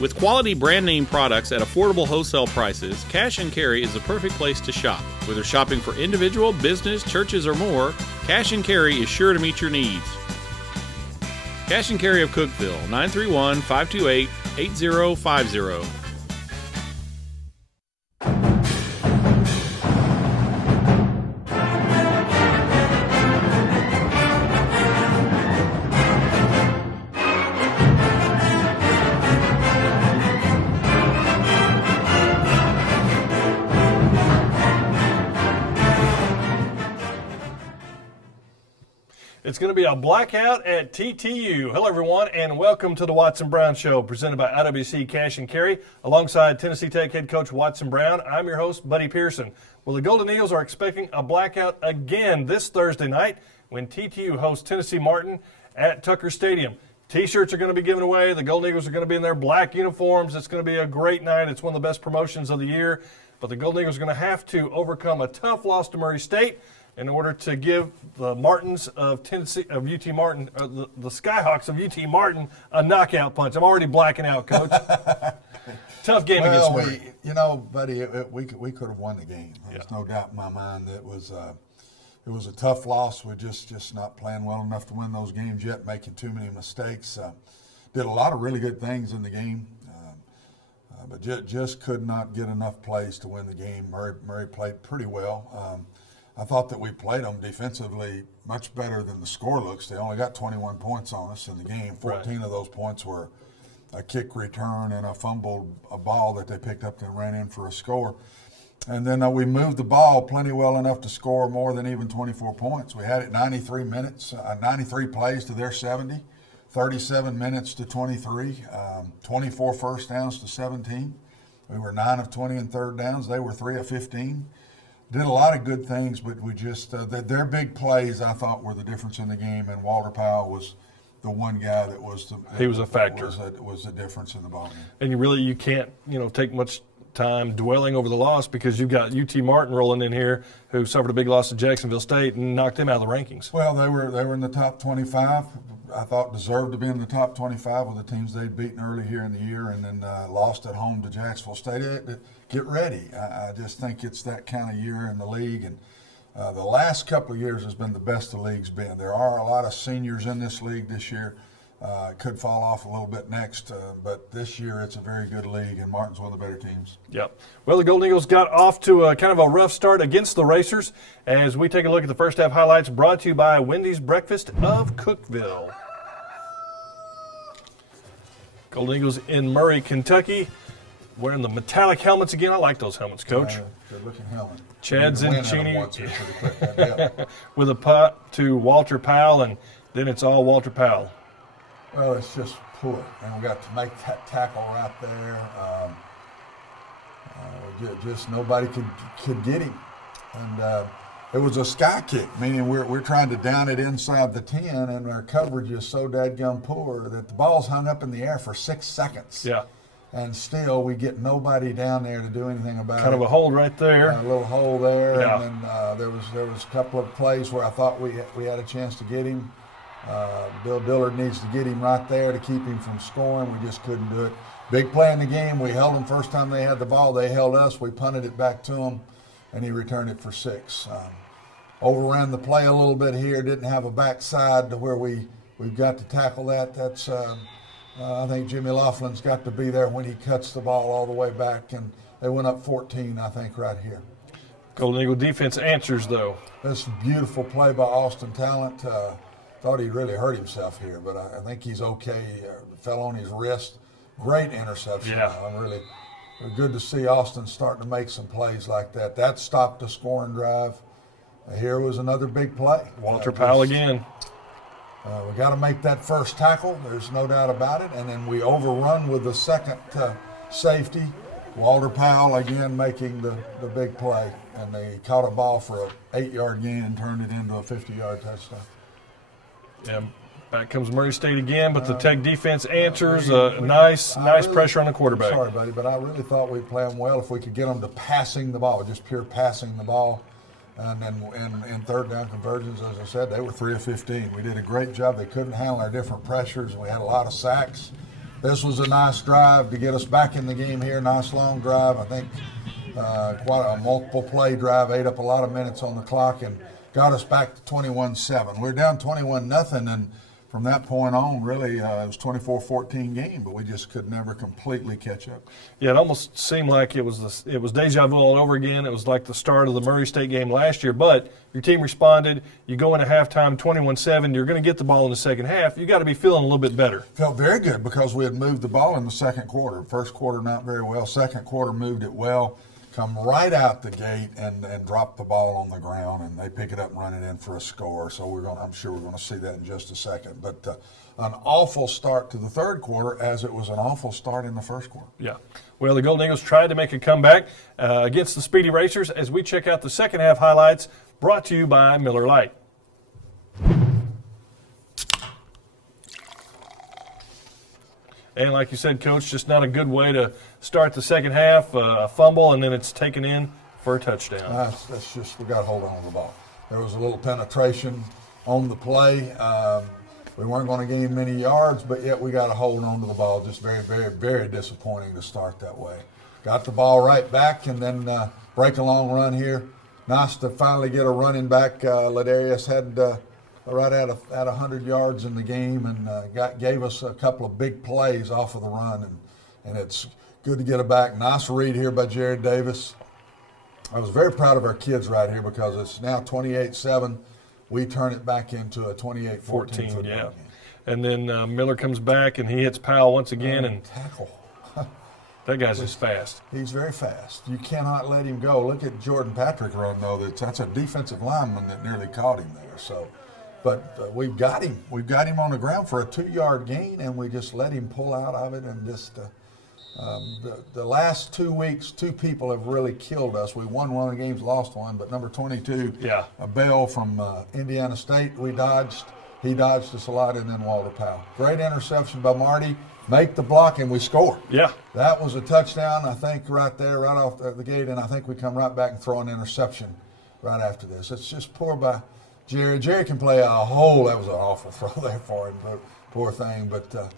With quality brand name products at affordable wholesale prices, Cash and Carry is the perfect place to shop. Whether shopping for individual, business, churches, or more, Cash and Carry is sure to meet your needs. Cash and Carry of Cookeville, 931-528-8050. It's going to be a blackout at TTU. Hello, everyone, and welcome to the Watson Brown Show, presented by IWC Cash and Carry, alongside Tennessee Tech head coach Watson Brown. I'm your host, Buddy Pearson. Well, the Golden Eagles are expecting a blackout again this Thursday night when TTU hosts Tennessee Martin at Tucker Stadium. T-shirts are going to be given away. The Golden Eagles are going to be in their black uniforms. It's going to be a great night. It's one of the best promotions of the year. But the Golden Eagles are going to have to overcome a tough loss to Murray State in order to give the Martins of Tennessee, of UT Martin, the Skyhawks of UT Martin, a knockout punch. I'm already blacking out, Coach. Tough game against Murray. Buddy, we could have won the game. There's no doubt in my mind that it was a tough loss. We're just not playing well enough to win those games yet, making too many mistakes. Did a lot of really good things in the game, but just could not get enough plays to win the game. Murray played pretty well. I thought that we played them defensively much better than the score looks. They only got 21 points on us in the game. 14 of those points were a kick return and a ball that they picked up and ran in for a score. And then we moved the ball plenty well enough to score more than even 24 points. We had it 93 minutes, 93 plays to their 70, 37 minutes to 23, 24 first downs to 17. We were 9 of 20 in third downs. They were 3 of 15. Did a lot of good things, but we just their big plays, I thought, were the difference in the game. And Walter Powell was the one guy that was he was a factor. Was the difference in the ball game. And you can't take much time dwelling over the loss because you've got UT Martin rolling in here, who suffered a big loss to Jacksonville State and knocked them out of the rankings. Well, they were in the top 25. I thought deserved to be in the top 25 with the teams they'd beaten early here in the year, and then lost at home to Jacksonville State. Get ready. I just think it's that kind of year in the league, and the last couple of years has been the best the league's been. There are a lot of seniors in this league this year. Could fall off a little bit next, but this year it's a very good league, and Martin's one of the better teams. Yep. Well, the Golden Eagles got off to a kind of a rough start against the Racers as we take a look at the first half highlights brought to you by Wendy's Breakfast of Cookeville. Golden Eagles in Murray, Kentucky, wearing the metallic helmets again. I like those helmets, Coach. Good-looking helmet. Chad Zincini with a putt to Walter Powell, and then it's all Walter Powell. Well, it's just poor, and we got to make that tackle right there. Just nobody could get him, and it was a sky kick, meaning we're trying to down it inside the 10, and our coverage is so dadgum poor that the ball's hung up in the air for 6 seconds. Yeah. And still, we get nobody down there to do anything about it. Kind of a hold right there. A little hole there, yeah. And then there was a couple of plays where I thought we had a chance to get him. Bill Dillard needs to get him right there to keep him from scoring. We just couldn't do it. Big play in the game. We held them first time they had the ball. They held us. We punted it back to him, and he returned it for 6. Overran the play a little bit here. Didn't have a backside to where we've got to tackle that. That's I think Jimmy Laughlin's got to be there when he cuts the ball all the way back, and they went up 14, I think, right here. Golden Eagle defense answers, though. This beautiful play by Austin Talent. Thought he really hurt himself here, but I think he's okay. Fell on his wrist. Great interception. Yeah. I'm really good to see Austin starting to make some plays like that. That stopped the scoring drive. Here was another big play. Walter Powell again. We got to make that first tackle. There's no doubt about it. And then we overrun with the second safety. Walter Powell again making the big play. And they caught a ball for an 8-yard gain and turned it into a 50-yard touchdown. Yeah, back comes Murray State again, but the Tech defense answers. Nice pressure on the quarterback. Sorry, buddy, but I really thought we'd play them well if we could get them to passing the ball, just pure passing the ball. And then in third down conversions, as I said, they were 3 of 15. We did a great job. They couldn't handle our different pressures. We had a lot of sacks. this was a nice drive to get us back in the game here. Nice long drive. I think quite a multiple play drive, ate up a lot of minutes on the clock and got us back to 21-7. We're down 21-0, and from that point on, really, it was 24-14 game, but we just could never completely catch up. Yeah, it almost seemed like it was deja vu all over again. It was like the start of the Murray State game last year, but your team responded. You go into halftime 21-7. You're going to get the ball in the second half. You got to be feeling a little bit better. Felt very good because we had moved the ball in the second quarter. First quarter, not very well. Second quarter, moved it well. Come right out the gate and drop the ball on the ground, and they pick it up and run it in for a score. So I'm sure we're going to see that in just a second. But an awful start to the third quarter, as it was an awful start in the first quarter. Yeah. Well, the Golden Eagles tried to make a comeback against the Speedy Racers as we check out the second half highlights brought to you by Miller Lite. And like you said, Coach, just not a good way to start the second half, a fumble, and then it's taken in for a touchdown. That's just, we got to hold on to the ball. There was a little penetration on the play. We weren't going to gain many yards, but yet we got to hold on to the ball. Just very, very, very disappointing to start that way. Got the ball right back and then break a long run here. Nice to finally get a running back. Ladarius had right at 100 yards in the game and gave us a couple of big plays off of the run, and it's good to get it back. Nice read here by Jared Davis. I was very proud of our kids right here because it's now 28-7. We turn it back into a 28-14 yeah. Game. And then Miller comes back and he hits Powell once again and tackle. That guy's just fast. He's very fast. You cannot let him go. Look at Jordan Patrick run though. That's a defensive lineman that nearly caught him there. So. But we've got him. We've got him on the ground for a 2-yard gain, and we just let him pull out of it. And just the last 2 weeks, 2 people have really killed us. We won one of the games, lost one. But number 22, Bell from Indiana State, we dodged. He dodged us a lot, and then Walter Powell. Great interception by Marty. Make the block, and we score. Yeah. That was a touchdown, I think, right there, right off the gate. And I think we come right back and throw an interception right after this. It's just poor by Jerry. Jerry can play that was an awful throw there for him, poor thing, but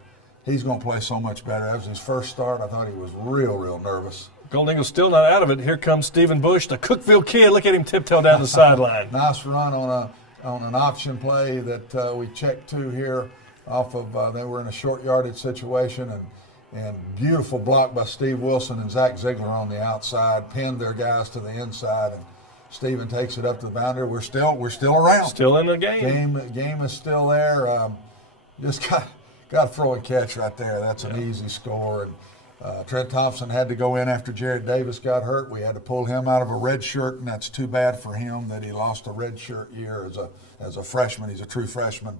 he's going to play so much better. That was his first start. I thought he was real nervous. Golden Eagles still not out of it. Here comes Stephen Bush, the Cookeville kid. Look at him tiptoe down the sideline. Nice run on an option play that we checked to here off of, they were in a short yardage situation, and beautiful block by Steve Wilson and Zach Ziegler on the outside, pinned their guys to the inside, and Steven takes it up to the boundary. We're still around. Still in the game. Game is still there. Just got to throw and catch right there. That's an easy score. And Trent Thompson had to go in after Jared Davis got hurt. We had to pull him out of a red shirt, and that's too bad for him that he lost a red shirt year as a freshman. He's a true freshman.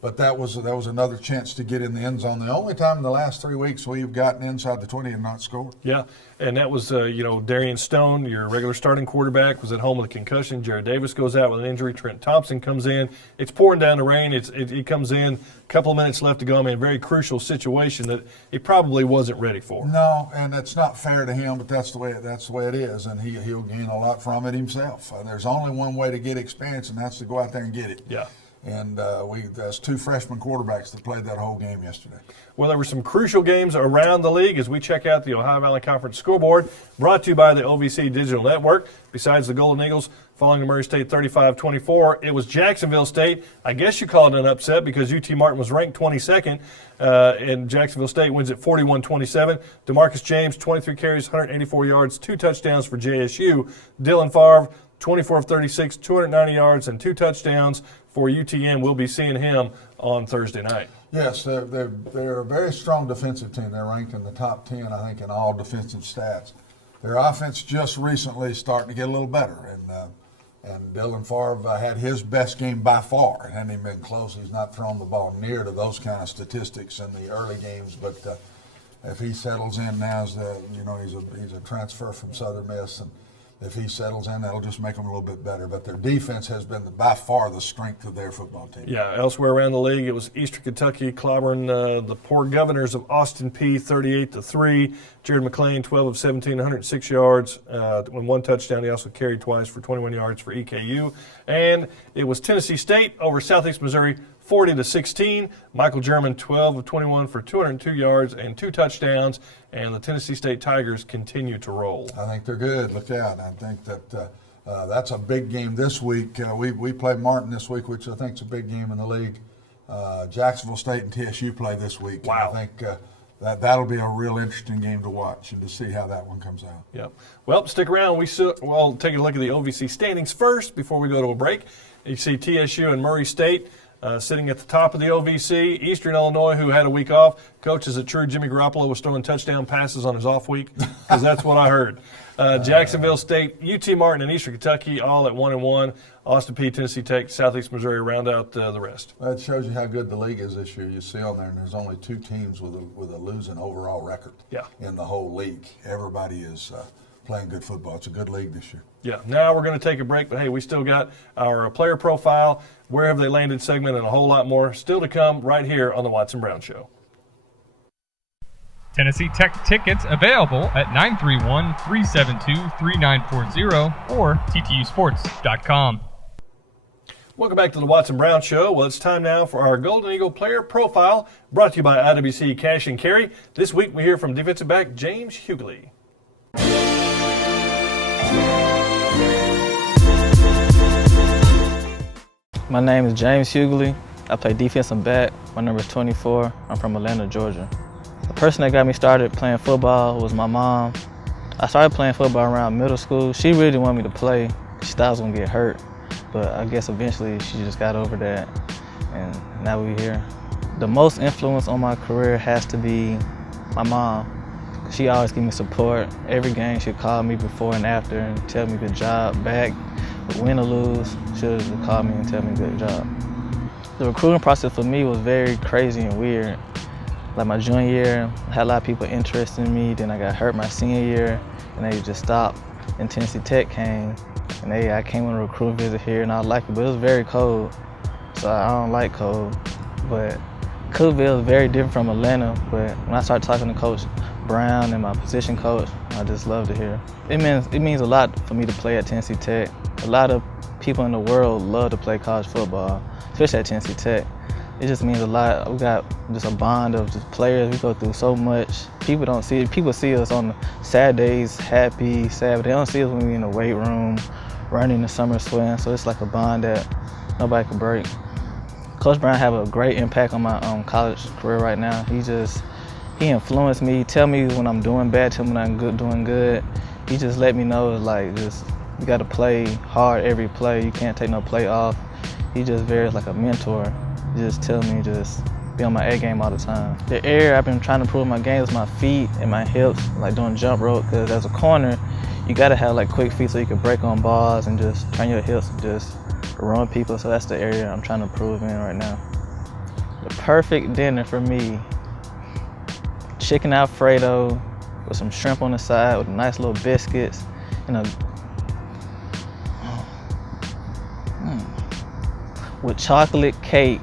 But that was another chance to get in the end zone. The only time in the last 3 weeks we've gotten inside the 20 and not scored. Yeah, and that was, Darian Stone, your regular starting quarterback, was at home with a concussion. Jared Davis goes out with an injury. Trent Thompson comes in. It's pouring down the rain. He comes in, a couple of minutes left to go. I mean, a very crucial situation that he probably wasn't ready for. No, and it's not fair to him, but that's the way it is, and he'll gain a lot from it himself. There's only one way to get experience, and that's to go out there and get it. Yeah. And there's 2 freshman quarterbacks that played that whole game yesterday. Well, there were some crucial games around the league as we check out the Ohio Valley Conference scoreboard, brought to you by the OVC Digital Network. Besides the Golden Eagles falling to Murray State 35-24, it was Jacksonville State. I guess you call it an upset because UT Martin was ranked 22nd, and Jacksonville State wins at 41-27. DeMarcus James, 23 carries, 184 yards, 2 touchdowns for JSU. Dylan Favre, 24 of 36, 290 yards, and 2 touchdowns for UTM. We'll be seeing him on Thursday night. Yes, they're a very strong defensive team. They're ranked in the top 10, I think, in all defensive stats. Their offense just recently starting to get a little better, and Dylan Favre had his best game by far. It hadn't even been close. He's not thrown the ball near to those kind of statistics in the early games, but if he settles in now, he's a transfer from Southern Miss, and if he settles in, that'll just make them a little bit better. But their defense has been by far the strength of their football team. Yeah, elsewhere around the league, it was Eastern Kentucky clobbering the poor Governors of Austin Peay 38-3. Jared McClain, 12 of 17, 106 yards, and 1 touchdown. He also carried twice for 21 yards for EKU. And it was Tennessee State over Southeast Missouri 40-16. Michael German, 12 of 21 for 202 yards and 2 touchdowns. And the Tennessee State Tigers continue to roll. I think they're good. Look out. I think that that's a big game this week. We play Martin this week, which I think is a big game in the league. Jacksonville State and TSU play this week. Wow. I think that'll be a real interesting game to watch and to see how that one comes out. Yep. Well, stick around. We'll take a look at the OVC standings first before we go to a break. You see TSU and Murray State sitting at the top of the OVC. Eastern Illinois, who had a week off. Coach, is it true Jimmy Garoppolo was throwing touchdown passes on his off week? Because that's what I heard. Jacksonville State, UT Martin, and Eastern Kentucky all at 1-1. Austin Peay, Tennessee Tech, Southeast Missouri round out the rest. That shows you how good the league is this year. You see on there, and there's only 2 teams with a losing overall record in the whole league. Everybody is playing good football. It's a good league this year. Yeah. Now we're going to take a break, but hey, we still got our player profile, where have they landed segment, and a whole lot more still to come right here on the Watson Brown Show. Tennessee Tech tickets available at 931-372-3940 or ttusports.com. Welcome back to the Watson Brown Show. Well, it's time now for our Golden Eagle player profile, brought to you by IWC Cash and Carry. This week we hear from defensive back James Huguely. My name is James Huguely. I play defensive back. My number is 24. I'm from Atlanta, Georgia. The person that got me started playing football was my mom. I started playing football around middle school. She really didn't want me to play. She thought I was going to get hurt. But I guess eventually she just got over that, and now we're here. The most influence on my career has to be my mom. She always gave me support. Every game she'd call me before and after and tell me good job back. Win or lose, she'll call me and tell me good job. The recruiting process for me was very crazy and weird. Like my junior year, I had a lot of people interested in me. Then I got hurt my senior year, and they just stopped. And Tennessee Tech came, and I came on a recruiting visit here, and I liked it, but it was very cold. So I don't like cold. But Cookeville is very different from Atlanta. But when I started talking to Coach Brown and my position coach, I just loved it here. It means a lot for me to play at Tennessee Tech. A lot of people in the world love to play college football, especially at Tennessee Tech. It just means a lot. We got just a bond of just players. We go through so much. People don't see it. People see us on Saturdays, happy, sad, but they don't see us when we're in the weight room, running the summer swim. So it's like a bond that nobody can break. Coach Brown have a great impact on my college career right now. He influenced me, tell me when I'm doing bad, tell me when I'm doing good. He just let me know, like, you got to play hard every play. You can't take no play off. He just very like a mentor. He just tell me just be on my A game all the time. The area I've been trying to improve my game is my feet and my hips, like doing jump rope, because as a corner, you got to have like quick feet so you can break on balls and just turn your hips and just run people. So that's the area I'm trying to improve in right now. The perfect dinner for me, chicken Alfredo with some shrimp on the side with nice little biscuits and with chocolate cake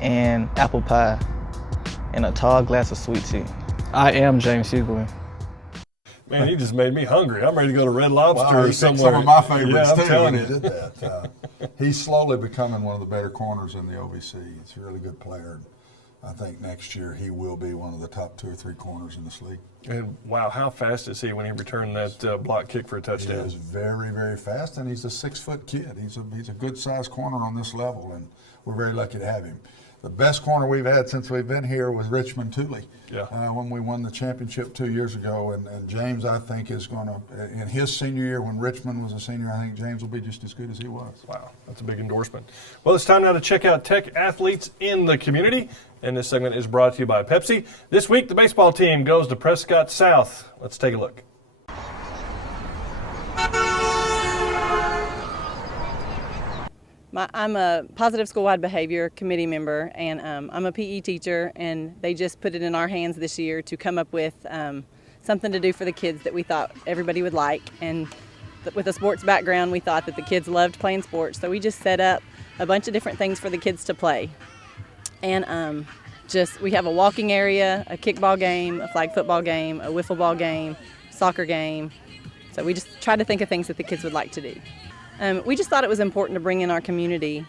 and apple pie and a tall glass of sweet tea. I am James Huguely. Man, he just made me hungry. I'm ready to go to Red Lobster or somewhere. Some of my favorites too. I'm telling He you. did that. He's slowly becoming one of the better corners in the OVC. He's a really good player. I think next year he will be one of the top 2 or 3 corners in this league. And wow, how fast is he when he returned that block kick for a touchdown? He is very, very fast, and he's a 6-foot kid. He's a good-sized corner on this level, and we're very lucky to have him. The best corner we've had since we've been here was Richmond Tooley. When we won the championship 2 years ago, and James, I think, is going to, in his senior year when Richmond was a senior, I think James will be just as good as he was. Wow, that's a big endorsement. Well, it's time now to check out Tech athletes in the community, and this segment is brought to you by Pepsi. This week, the baseball team goes to Prescott South. Let's take a look. I'm a positive school-wide behavior committee member, and I'm a PE teacher, and they just put it in our hands this year to come up with something to do for the kids that we thought everybody would like. And with a sports background, we thought that the kids loved playing sports, so we just set up a bunch of different things for the kids to play. And we have a walking area, a kickball game, a flag football game, a wiffle ball game, soccer game. So we just try to think of things that the kids would like to do. We just thought it was important to bring in our community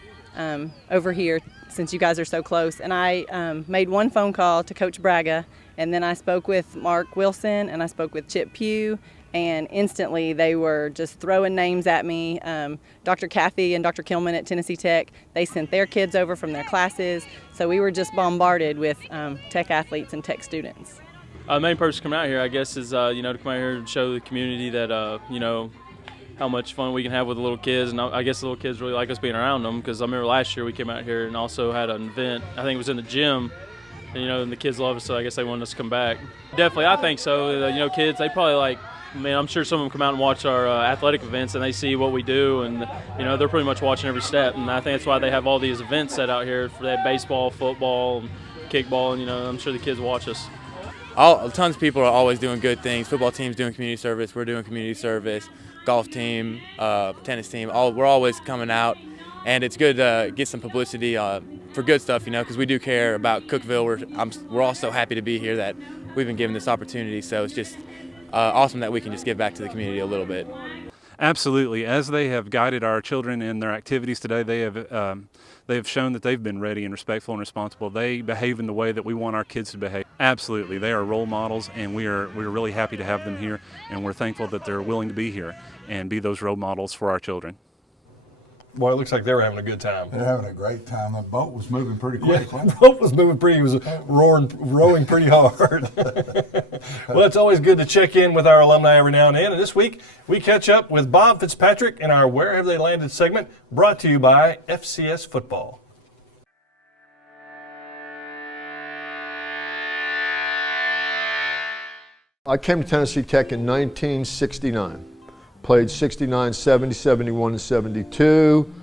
over here since you guys are so close. And I made one phone call to Coach Braga, and then I spoke with Mark Wilson and I spoke with Chip Pugh, and instantly they were just throwing names at me. Dr. Kathy and Dr. Kilman at Tennessee Tech, they sent their kids over from their classes, so we were just bombarded with Tech athletes and Tech students. The main purpose of coming out here, I guess, is to come out here and show the community that how much fun we can have with the little kids, and I guess the little kids really like us being around them, because I remember last year we came out here and also had an event. I think it was in the gym, and the kids love us, so I guess they wanted us to come back. Definitely, I think so. Kids, they probably I'm sure some of them come out and watch our athletic events, and they see what we do, and they're pretty much watching every step. And I think that's why they have all these events set out here for that baseball, football, kickball, and I'm sure the kids watch us. Tons of people are always doing good things. Football team's doing community service. We're doing community service. Golf team, tennis team. We're always coming out, and it's good to get some publicity for good stuff, because we do care about Cookeville. We're all so happy to be here that we've been given this opportunity. So it's just awesome that we can just give back to the community a little bit. Absolutely. As they have guided our children in their activities today, they have shown that they've been ready and respectful and responsible. They behave in the way that we want our kids to behave. Absolutely. They are role models, and we're really happy to have them here, and we're thankful that they're willing to be here and be those role models for our children. Boy, it looks like they were having a good time. They're having a great time. The boat was moving pretty quick. Yeah, the boat was moving pretty. It was rowing pretty hard. Well, it's always good to check in with our alumni every now and then. And this week, we catch up with Bob Fitzpatrick in our Where Have They Landed segment, brought to you by FCS Football. I came to Tennessee Tech in 1969. Played 69, 70, 71, and 72.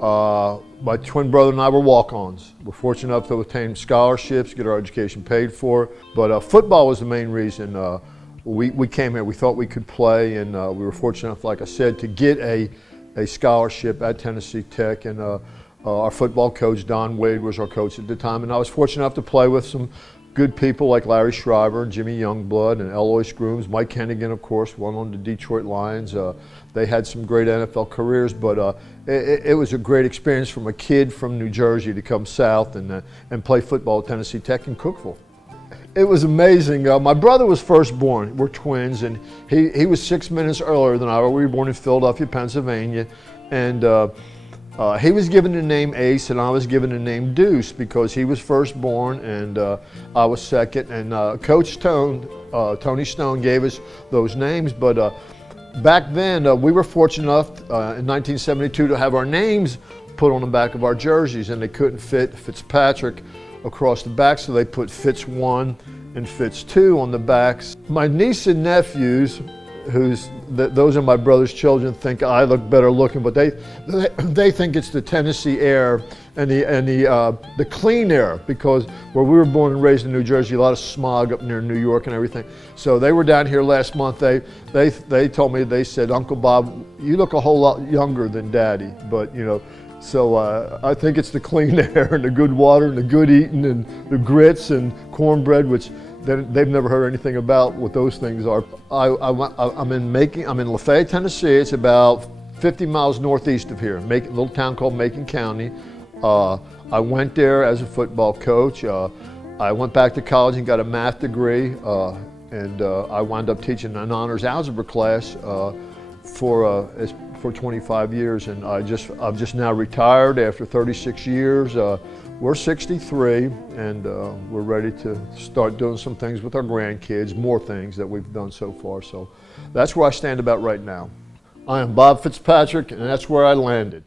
My twin brother and I were walk-ons. We're fortunate enough to obtain scholarships, get our education paid for. But football was the main reason we came here. We thought we could play, and we were fortunate enough, like I said, to get a scholarship at Tennessee Tech. And our football coach, Don Wade, was our coach at the time. And I was fortunate enough to play with some good people like Larry Shriver and Jimmy Youngblood and Eloy Scrooms. Mike Hennigan, of course, won on the Detroit Lions. They had some great NFL careers, but it was a great experience from a kid from New Jersey to come south and play football at Tennessee Tech in Cookeville. It was amazing. My brother was first born. We're twins, and he was 6 minutes earlier than I was. We were born in Philadelphia, Pennsylvania, and he was given the name Ace, and I was given the name Deuce because he was first born and I was second. And Coach Tony Stone gave us those names. But back then, we were fortunate enough in 1972 to have our names put on the back of our jerseys, and they couldn't fit Fitzpatrick across the back, so they put Fitz 1 and Fitz 2 on the backs. My niece and nephews, those are my brother's children, think I look better looking, but they think it's the Tennessee air and the clean air, because where we were born and raised in New Jersey, a lot of smog up near New York and everything. So they were down here last month. They told me, they said, Uncle Bob, you look a whole lot younger than Daddy, but so I think it's the clean air and the good water and the good eating and the grits and cornbread, which they've never heard anything about what those things are. I'm in Lafayette, Tennessee. It's about 50 miles northeast of here, a little town called Macon County. I went there as a football coach. I went back to college and got a math degree, and I wound up teaching an honors algebra class for 25 years, and I've just now retired after 36 years. We're 63, and we're ready to start doing some things with our grandkids, more things that we've done so far. So that's where I stand about right now. I am Bob Fitzpatrick, and that's where I landed.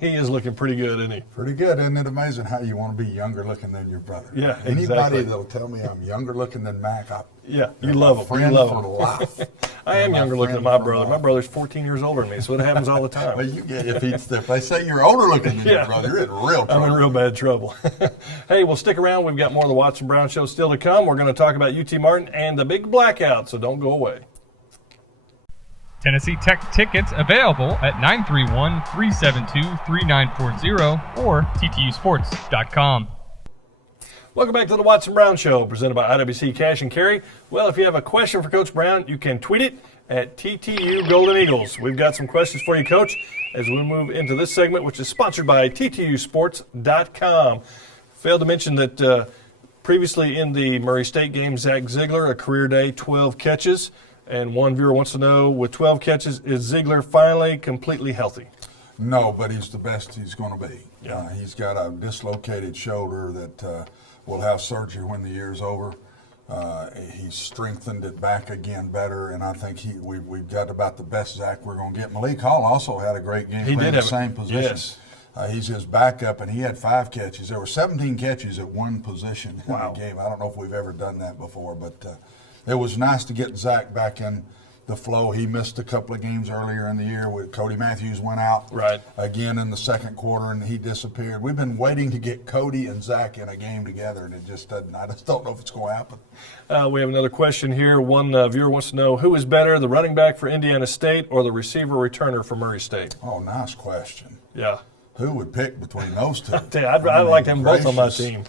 He is looking pretty good, isn't he? Pretty good. Isn't it amazing how you want to be younger looking than your brother? Yeah, Anybody exactly. that'll tell me I'm younger looking than Mac, you love him. You love him. For life. I am younger looking than my brother. My brother's 14 years older than me, so it happens all the time. Well, if they say you're older looking than your brother, you're in real trouble. I'm in real bad trouble. Hey, well, stick around. We've got more of the Watson Brown Show still to come. We're going to talk about UT Martin and the big blackout, so don't go away. Tennessee Tech tickets available at 931-372-3940 or ttusports.com. Welcome back to the Watson Brown Show, presented by IWC Cash and Carry. Well, if you have a question for Coach Brown, you can tweet it at TTU Golden Eagles. We've got some questions for you, Coach, as we move into this segment, which is sponsored by TTUsports.com. Failed to mention that previously in the Murray State game, Zach Ziegler, a career day, 12 catches. And one viewer wants to know, with 12 catches, is Ziegler finally completely healthy? No, but he's the best he's going to be. Yeah. He's got a dislocated shoulder that will have surgery when the year's over. He's strengthened it back again better, and I think we've got about the best Zach we're going to get. Malik Hall also had a great game. He did have have the same position. Yes. He's his backup, and he had 5 catches. There were 17 catches at one position in the game. I don't know if we've ever done that before, but it was nice to get Zach back in the flow. He missed a couple of games earlier in the year. Cody Matthews went out again in the second quarter, and he disappeared. We've been waiting to get Cody and Zach in a game together, and it just doesn't. I just don't know if it's going to happen. We have another question here. One viewer wants to know, who is better, the running back for Indiana State or the receiver returner for Murray State? Oh, nice question. Yeah. Who would pick between those two? I'd like them both on my team.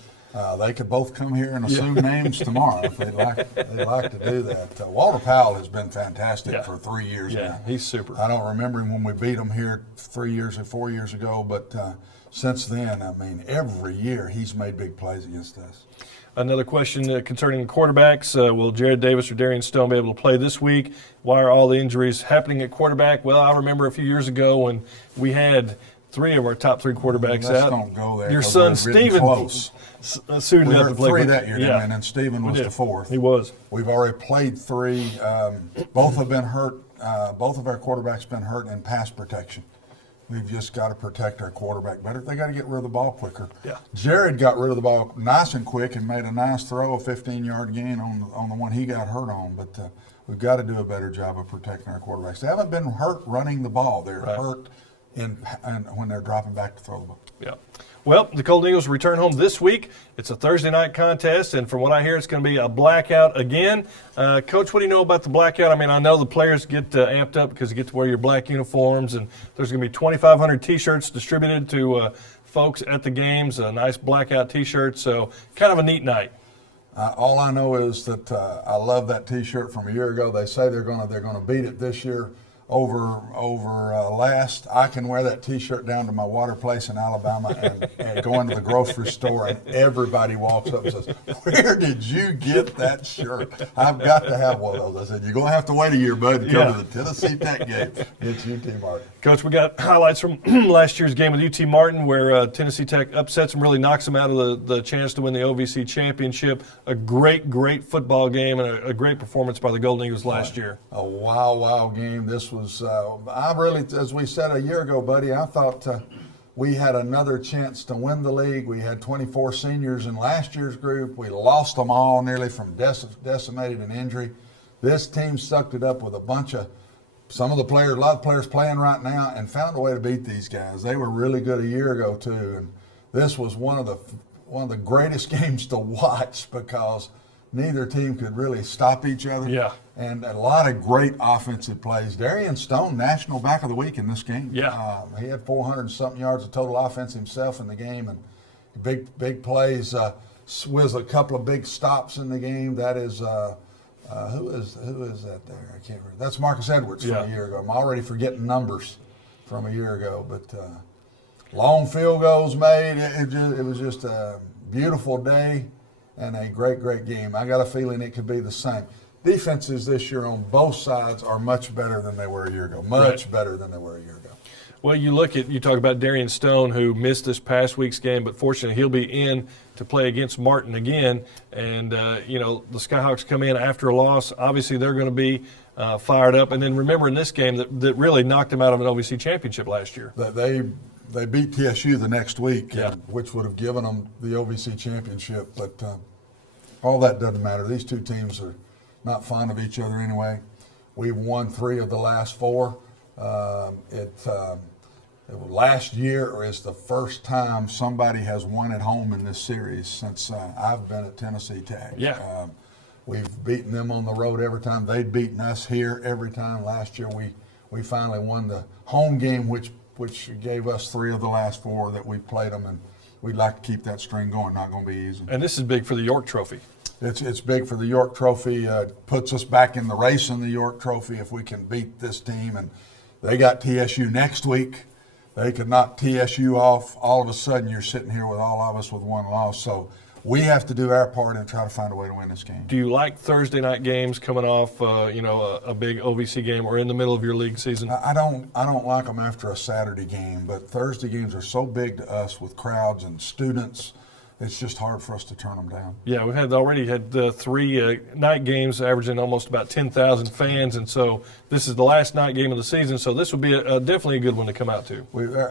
They could both come here and assume names tomorrow if they'd like to do that. Walter Powell has been fantastic for 3 years now. Yeah, he's super. I don't remember him when we beat him here 3 years or 4 years ago, but since then, I mean, every year he's made big plays against us. Another question concerning quarterbacks. Will Jared Davis or Darian Stone be able to play this week? Why are all the injuries happening at quarterback? Well, I remember a few years ago when we had 3 of our top 3 quarterbacks out. Let's don't go there. Your son Steven suited up to play. 3 that year, and then Steven was the 4th. He was. We've already played 3. Both have been hurt. Both of our quarterbacks been hurt in pass protection. We've just got to protect our quarterback better. They got to get rid of the ball quicker. Yeah. Jared got rid of the ball nice and quick and made a nice throw, a 15-yard gain on the one he got hurt on. But we've got to do a better job of protecting our quarterbacks. They haven't been hurt running the ball. They're hurt when they're dropping back to throw the ball. Yeah. Well, the Golden Eagles return home this week. It's a Thursday night contest, and from what I hear, it's going to be a blackout again. Coach, what do you know about the blackout? I mean, I know the players get amped up because you get to wear your black uniforms, and there's going to be 2,500 T-shirts distributed to folks at the games, a nice blackout T-shirt, so kind of a neat night. All I know is that I love that T-shirt from a year ago. They say they're going to beat it this year over last. I can wear that T-shirt down to my water place in Alabama and go into the grocery store, and everybody walks up and says, "Where did you get that shirt? I've got to have one of those." I said, "You're going to have to wait a year, bud, to come to the Tennessee Tech game." It's UT Martin. Coach, we got highlights from last year's game with UT Martin where Tennessee Tech upsets them, really knocks them out of the chance to win the OVC championship. A great football game and a great performance by the Golden Eagles last year. A wow game. This was, I really, as we said a year ago, buddy, I thought we had another chance to win the league. We had 24 seniors in last year's group. We lost them all nearly from decimated and injury. This team sucked it up with a lot of players playing right now, and found a way to beat these guys. They were really good a year ago too, and this was one of the greatest games to watch because neither team could really stop each other. Yeah. And a lot of great offensive plays. Darian Stone, National Back of the Week in this game. Yeah. He had 400-something yards of total offense himself in the game, and big plays. Was a couple of big stops in the game. That is. Who is that there? I can't remember. That's Marcus Edwards from a year ago. I'm already forgetting numbers from a year ago, but long field goals made. It was just a beautiful day and a great game. I got a feeling it could be the same. Defenses this year on both sides are much better than they were a year ago. Much better than they were a year ago. Well, you talk about Darian Stone, who missed this past week's game, but fortunately he'll be in to play against Martin again. And, the Skyhawks come in after a loss. Obviously they're going to be fired up. And then remember in this game that really knocked them out of an OVC championship last year. They beat TSU the next week, which would have given them the OVC championship. But all that doesn't matter. These two teams are not fond of each other anyway. We've won 3 of the last 4. Last year is the first time somebody has won at home in this series since I've been at Tennessee Tech. Yeah. We've beaten them on the road every time. They'd beaten us here every time. Last year we finally won the home game, which gave us 3 of the last 4 that we played them, and we'd like to keep that string going. Not going to be easy. And this is big for the York Trophy. It's big for the York Trophy. Puts us back in the race in the York Trophy if we can beat this team. And they got TSU next week. They could knock TSU off. All of a sudden, you're sitting here with all of us with one loss. So we have to do our part and try to find a way to win this game. Do you like Thursday night games coming off, a big OVC game or in the middle of your league season? I don't like them after a Saturday game, but Thursday games are so big to us with crowds and students. It's just hard for us to turn them down. Yeah, we've already had 3 night games averaging almost about 10,000 fans, and so this is the last night game of the season, so this would be definitely a good one to come out to.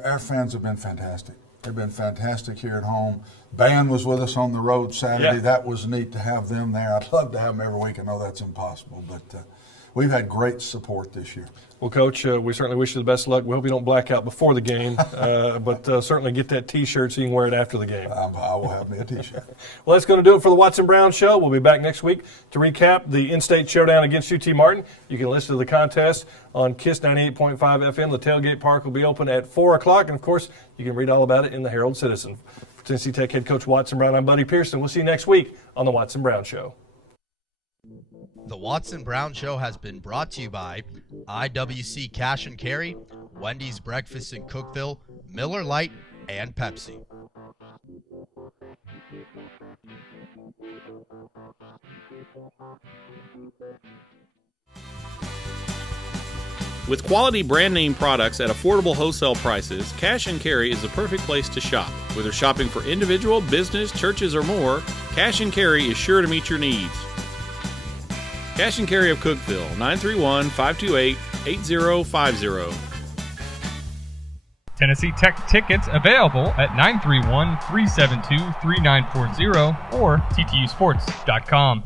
Our fans have been fantastic. They've been fantastic here at home. Band was with us on the road Saturday. Yeah. That was neat to have them there. I'd love to have them every week. I know that's impossible, but we've had great support this year. Well, Coach, we certainly wish you the best of luck. We hope you don't black out before the game, but certainly get that T-shirt so you can wear it after the game. I will have me a T-shirt. Well, that's going to do it for the Watson Brown Show. We'll be back next week to recap the in-state showdown against UT Martin. You can listen to the contest on KISS 98.5 FM. The tailgate park will be open at 4 o'clock, and, of course, you can read all about it in the Herald Citizen. For Tennessee Tech head coach Watson Brown, I'm Buddy Pearson. We'll see you next week on the Watson Brown Show. The Watson Brown Show has been brought to you by IWC Cash and Carry, Wendy's Breakfast in Cookeville, Miller Lite, and Pepsi. With quality brand name products at affordable wholesale prices, Cash and Carry is the perfect place to shop. Whether shopping for individual, business, churches, or more, Cash and Carry is sure to meet your needs. Cash and Carry of Cookeville, 931-528-8050. Tennessee Tech tickets available at 931-372-3940 or ttusports.com.